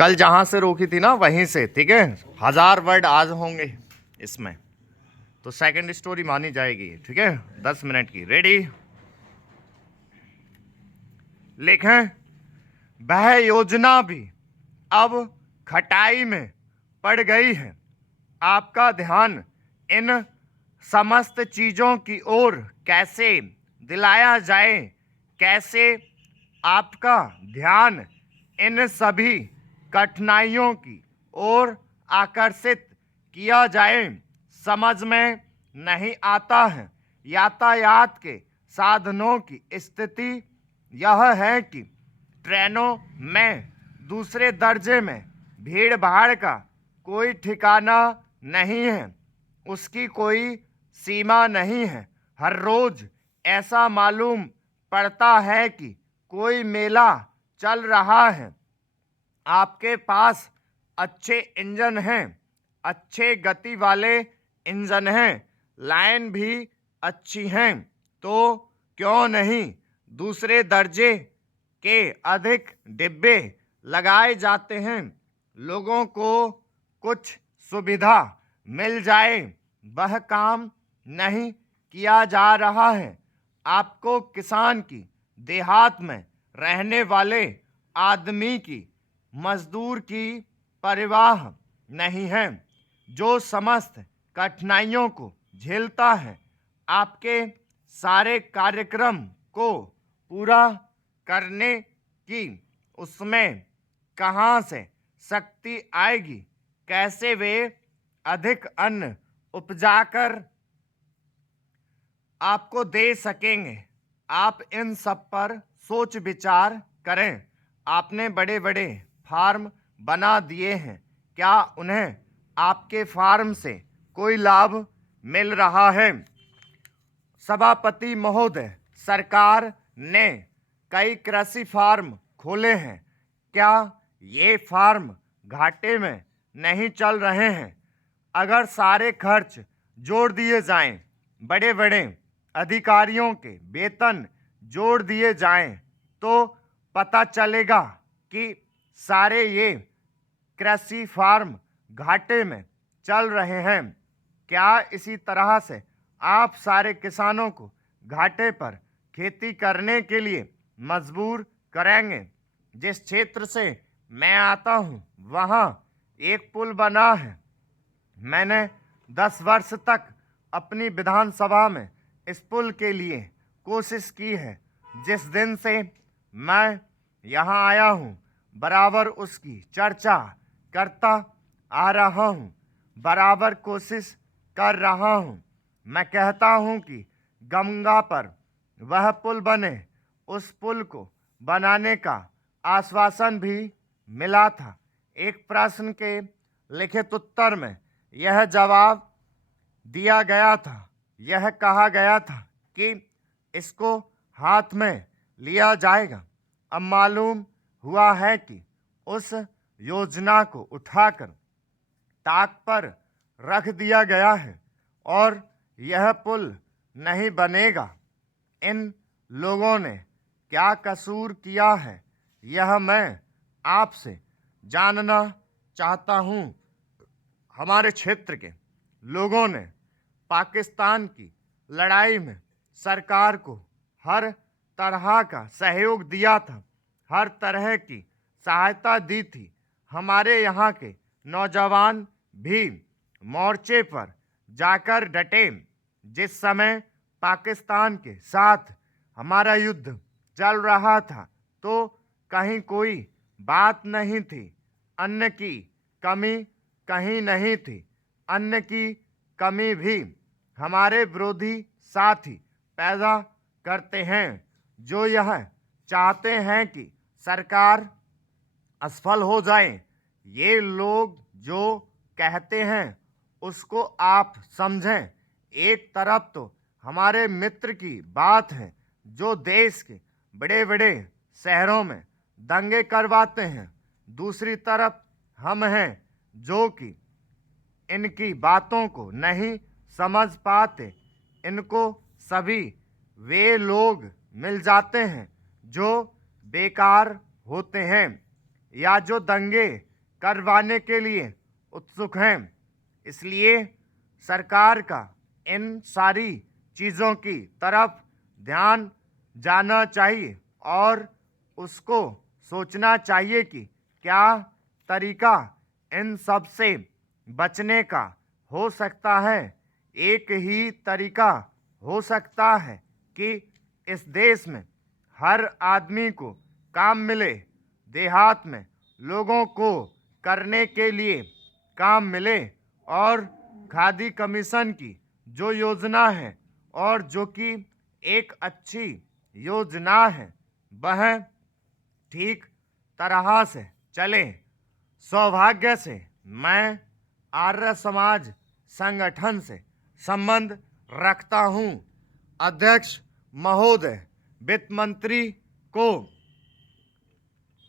कल जहाँ से रोकी थी ना वहीं से, ठीक है। 1000 वर्ड आज होंगे इसमें, तो सेकंड स्टोरी मानी जाएगी, ठीक है। 10 मिनट की। रेडी? लिखें, वह योजना भी अब खटाई में पड़ गई है। आपका ध्यान इन समस्त चीज़ों की ओर कैसे दिलाया जाए, कैसे आपका ध्यान इन सभी कठिनाइयों की ओर आकर्षित किया जाए, समझ में नहीं आता है। यातायात के साधनों की स्थिति यह है कि ट्रेनों में दूसरे दर्जे में भीड़ भाड़ का कोई ठिकाना नहीं है, उसकी कोई सीमा नहीं है। हर रोज़ ऐसा मालूम पड़ता है कि कोई मेला चल रहा है। आपके पास अच्छे इंजन हैं, अच्छे गति वाले इंजन हैं, लाइन भी अच्छी हैं, तो क्यों नहीं दूसरे दर्जे के अधिक डिब्बे लगाए जाते हैं, लोगों को कुछ सुविधा मिल जाए। वह काम नहीं किया जा रहा है। आपको किसान की, देहात में रहने वाले आदमी की, मजदूर की परवाह नहीं है, जो समस्त कठिनाइयों को झेलता है। आपके सारे कार्यक्रम को पूरा करने की उसमें कहाँ से शक्ति आएगी, कैसे वे अधिक अन्न उपजाकर आपको दे सकेंगे। आप इन सब पर सोच विचार करें। आपने बड़े बड़े फार्म बना दिए हैं, क्या उन्हें आपके फार्म से कोई लाभ मिल रहा है? सभापति महोदय, सरकार ने कई कृषि फार्म खोले हैं, क्या ये फार्म घाटे में नहीं चल रहे हैं? अगर सारे खर्च जोड़ दिए जाएं, बड़े बड़े अधिकारियों के वेतन जोड़ दिए जाएं, तो पता चलेगा कि सारे ये कृषि फार्म घाटे में चल रहे हैं। क्या इसी तरह से आप सारे किसानों को घाटे पर खेती करने के लिए मजबूर करेंगे? जिस क्षेत्र से मैं आता हूँ वहाँ एक पुल बना है। मैंने 10 वर्ष तक अपनी विधानसभा में इस पुल के लिए कोशिश की है। जिस दिन से मैं यहाँ आया हूँ बराबर उसकी चर्चा करता आ रहा हूँ, बराबर कोशिश कर रहा हूँ। मैं कहता हूँ कि गंगा पर वह पुल बने। उस पुल को बनाने का आश्वासन भी मिला था। एक प्रश्न के लिखित उत्तर में यह जवाब दिया गया था, यह कहा गया था कि इसको हाथ में लिया जाएगा। अब मालूम हुआ है कि उस योजना को उठाकर ताक पर रख दिया गया है और यह पुल नहीं बनेगा। इन लोगों ने क्या कसूर किया है, यह मैं आपसे जानना चाहता हूँ। हमारे क्षेत्र के लोगों ने पाकिस्तान की लड़ाई में सरकार को हर तरह का सहयोग दिया था, हर तरह की सहायता दी थी। हमारे यहाँ के नौजवान भी मोर्चे पर जाकर डटे। जिस समय पाकिस्तान के साथ हमारा युद्ध चल रहा था तो कहीं कोई बात नहीं थी, अन्न की कमी कहीं नहीं थी। अन्न की कमी भी हमारे विरोधी साथी पैदा करते हैं, जो यह चाहते हैं कि सरकार असफल हो जाए। ये लोग जो कहते हैं उसको आप समझें। एक तरफ तो हमारे मित्र की बात है जो देश के बड़े बड़े शहरों में दंगे करवाते हैं, दूसरी तरफ हम हैं जो कि इनकी बातों को नहीं समझ पाते। इनको सभी वे लोग मिल जाते हैं जो बेकार होते हैं या जो दंगे करवाने के लिए उत्सुक हैं। इसलिए सरकार का इन सारी चीज़ों की तरफ ध्यान जाना चाहिए और उसको सोचना चाहिए कि क्या तरीका इन सब से बचने का हो सकता है। एक ही तरीका हो सकता है कि इस देश में हर आदमी को काम मिले, देहात में लोगों को करने के लिए काम मिले और खादी कमीशन की जो योजना है और जो कि एक अच्छी योजना है वह ठीक तरह से चले। सौभाग्य से मैं आर्य समाज संगठन से संबंध रखता हूँ। अध्यक्ष महोदय, वित्त मंत्री को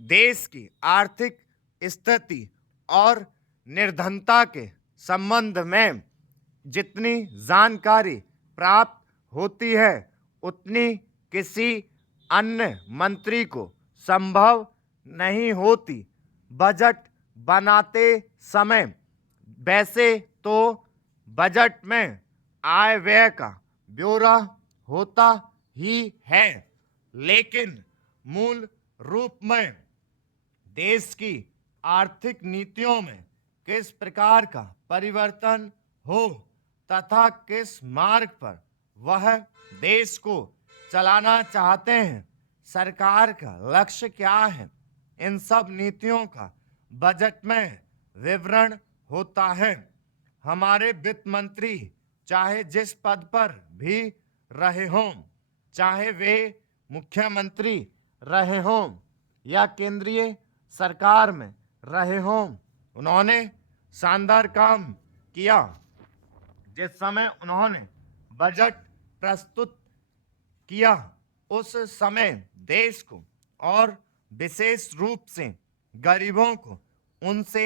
देश की आर्थिक स्थिति और निर्धनता के संबंध में जितनी जानकारी प्राप्त होती है उतनी किसी अन्य मंत्री को संभव नहीं होती। बजट बनाते समय वैसे तो बजट में आय व्यय का ब्यौरा होता ही है, लेकिन मूल रूप में देश की आर्थिक नीतियों में किस प्रकार का परिवर्तन हो तथा किस मार्ग पर वह देश को चलाना चाहते हैं, सरकार का लक्ष्य क्या है, इन सब नीतियों का बजट में विवरण होता है। हमारे वित्त मंत्री चाहे जिस पद पर भी रहे हों, चाहे वे मुख्यमंत्री रहे हों या केंद्रीय सरकार में रहे हों, उन्होंने शानदार काम किया। जिस समय उन्होंने बजट प्रस्तुत किया उस समय देश को और विशेष रूप से गरीबों को उनसे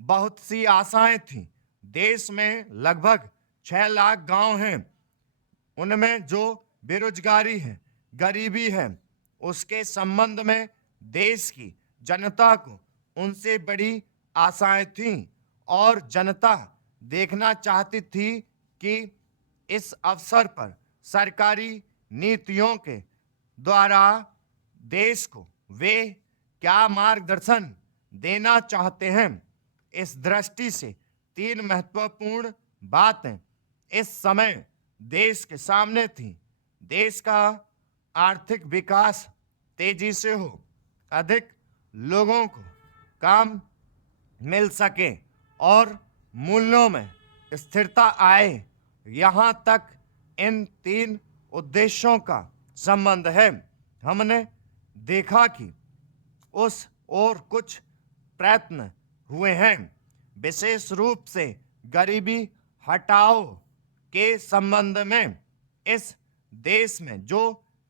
बहुत सी आशाएं थीं। देश में लगभग 6 लाख गांव हैं, उनमें जो बेरोजगारी है, गरीबी है, उसके संबंध में देश की जनता को उनसे बड़ी आशाएं थीं और जनता देखना चाहती थी कि इस अवसर पर सरकारी नीतियों के द्वारा देश को वे क्या मार्गदर्शन देना चाहते हैं। इस दृष्टि से 3 महत्वपूर्ण बातें इस समय देश के सामने थी। देश का आर्थिक विकास तेजी से हो, अधिक लोगों को काम मिल सके और मूल्यों में स्थिरता आए। यहाँ तक इन 3 उद्देश्यों का संबंध है। हमने देखा कि उस और कुछ प्रयत्न हुए हैं, विशेष रूप से गरीबी हटाओ के संबंध में। इस देश में जो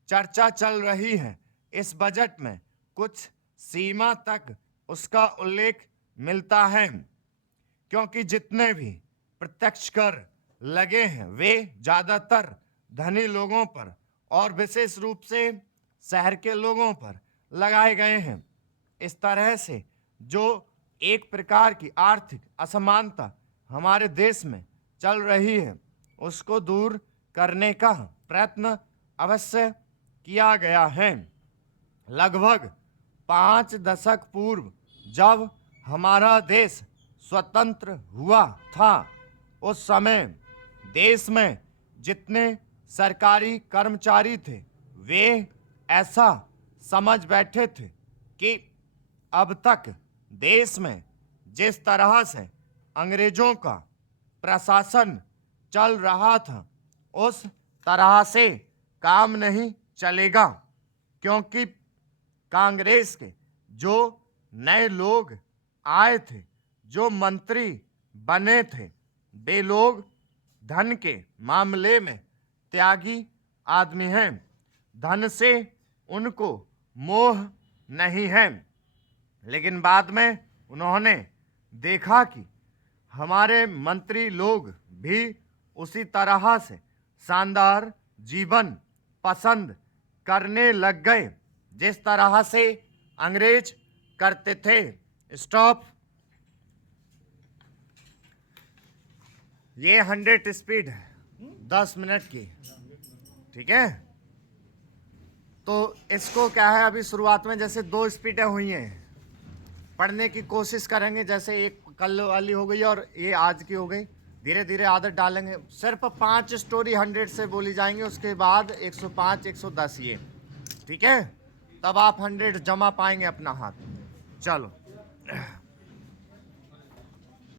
चर्चा चल रही है, इस बजट में कुछ सीमा तक उसका उल्लेख मिलता है, क्योंकि जितने भी प्रत्यक्ष कर लगे हैं वे ज़्यादातर धनी लोगों पर और विशेष रूप से शहर के लोगों पर लगाए गए हैं। इस तरह से जो एक प्रकार की आर्थिक असमानता हमारे देश में चल रही है उसको दूर करने का प्रयत्न अवश्य किया गया है। लगभग 5 दशक पूर्व जब हमारा देश स्वतंत्र हुआ था, उस समय देश में जितने सरकारी कर्मचारी थे वे ऐसा समझ बैठे थे कि अब तक देश में जिस तरह से अंग्रेजों का प्रशासन चल रहा था उस तरह से काम नहीं चलेगा, क्योंकि कांग्रेस के जो नए लोग आए थे, जो मंत्री बने थे, वे लोग धन के मामले में त्यागी आदमी हैं। धन से उनको मोह नहीं है। लेकिन बाद में उन्होंने देखा कि हमारे मंत्री लोग भी उसी तरह से शानदार जीवन पसंद करने लग गए जिस तरह से अंग्रेज करते थे। स्टॉप ये 100 स्पीड है 10 मिनट की, ठीक है। तो इसको क्या है, अभी शुरुआत में जैसे 2 स्पीडें हुई हैं, पढ़ने की कोशिश करेंगे। जैसे एक कल वाली हो गई और ये आज की हो गई, धीरे धीरे आदत डालेंगे। सिर्फ 5 स्टोरी 100 से बोली जाएंगी, उसके बाद 105 110 ये, ठीक है। तब आप 100 जमा पाएंगे अपना हाथ। चलो।